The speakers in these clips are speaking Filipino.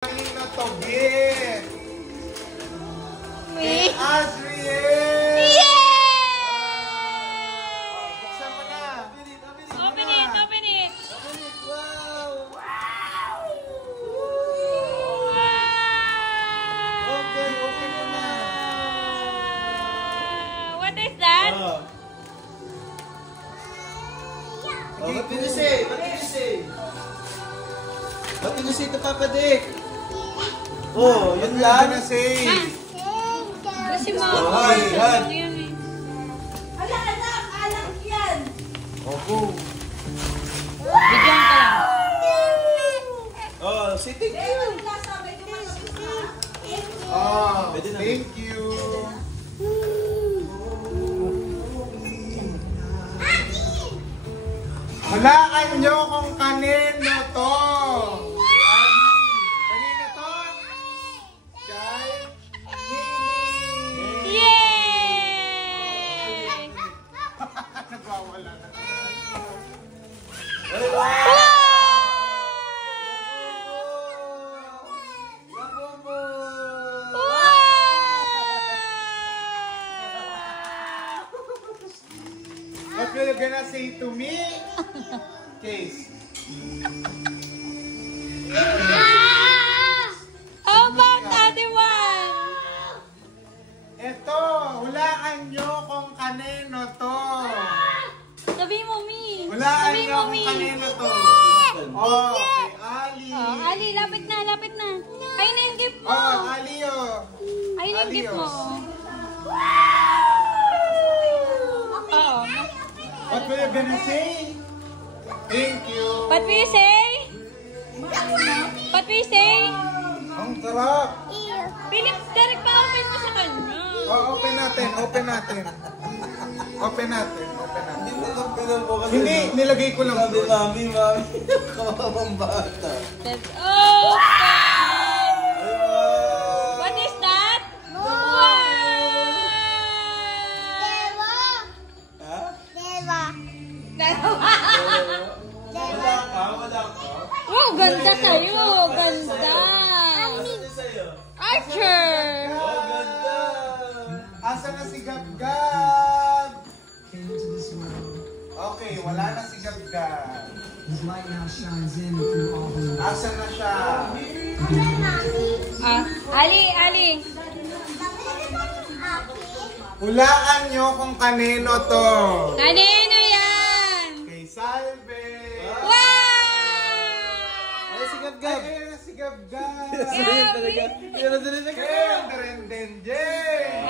Kanino to gift? Kay Azriel! Yay! Buksan mo na. Open it, open it. Wow! Wow! Okay, open mo na. What is that? What did you say? What did you say? What did you say to Papa Dick? Oh, yun lang. What did you say? Kasi mo. Oh, yan. Ala, anak! Anak yan! Opo. Bigyan ka lang. Oh, say thank you. Oh, thank you. Hulaan nyo kung kanino to. Kanino to? Kay Nini. Yay! Nagwawala na. What will you gonna say to me? Case. How about other one? Eto, hulaan nyo kung kanino to. Sabi mo, Mi. Hulaan Sabi nyo mo, kung Mi. kanino to. Oh, kay Ali. Oh, Ali, lapit na, lapit na. Ayun na yung gift mo. Oh, Ali oh. Ayun na yung gift mo. Oh. What will you gonna say? Thank you. What will you say? What will you say? Ang sarap. Philip, direct pa-open mo sa kanya. Oh, open natin, open natin. Open natin, open natin. Hindi, nilagay ko lang. Mami, kawawang bata. Let's open! What is that? Wow! Ha? Wala ka? Wow, ganda kayo! Ganda! Ano sa'yo? Archer! Oh, ganda! Asa na si Gab-Gab? Okay, wala na si Gab-Gab. Asa na siya? Ali! Hulaan nyo kung kanino to. Kanino yan? Kay Salve. Wow! Ay, si Gab-Gab! Ay, ayun na si Gab-Gab. Pero dali siya Kay Rendenje.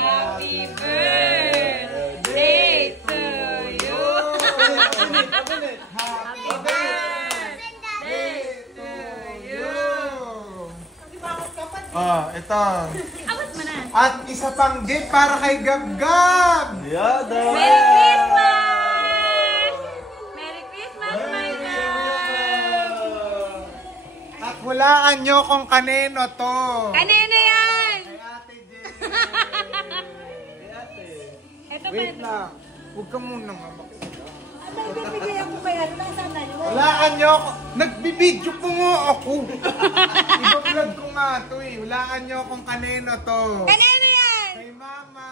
Happy birthday to you! Happy birthday to you! Oh, ito. Abot mo na. At isa pang gift para kay Gab-Gab. Yada! Merry Christmas! Merry Christmas, my God! At hulaan nyo kung kanino to. Kanino yan? Kay Ate Jen. Ito pa. Wait lang. Huwag ka muna nga. Ano yung bibigay ako kay ano? Nasaan na yun? Hulaan nyo ako. Nagbibidyo po nga ako. Iba-vlog ko nga to eh. Hulaan nyo kung kanino to. Kanino yan? Kay Mama.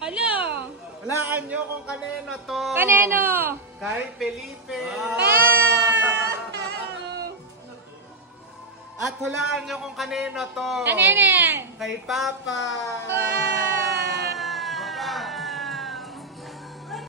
Ano? Hulaan nyo kung kanino to. Kanino? Kay Felipe. Wow! At hulaan nyo kung kanino to. Kanino yan? Kay Papa. Wow!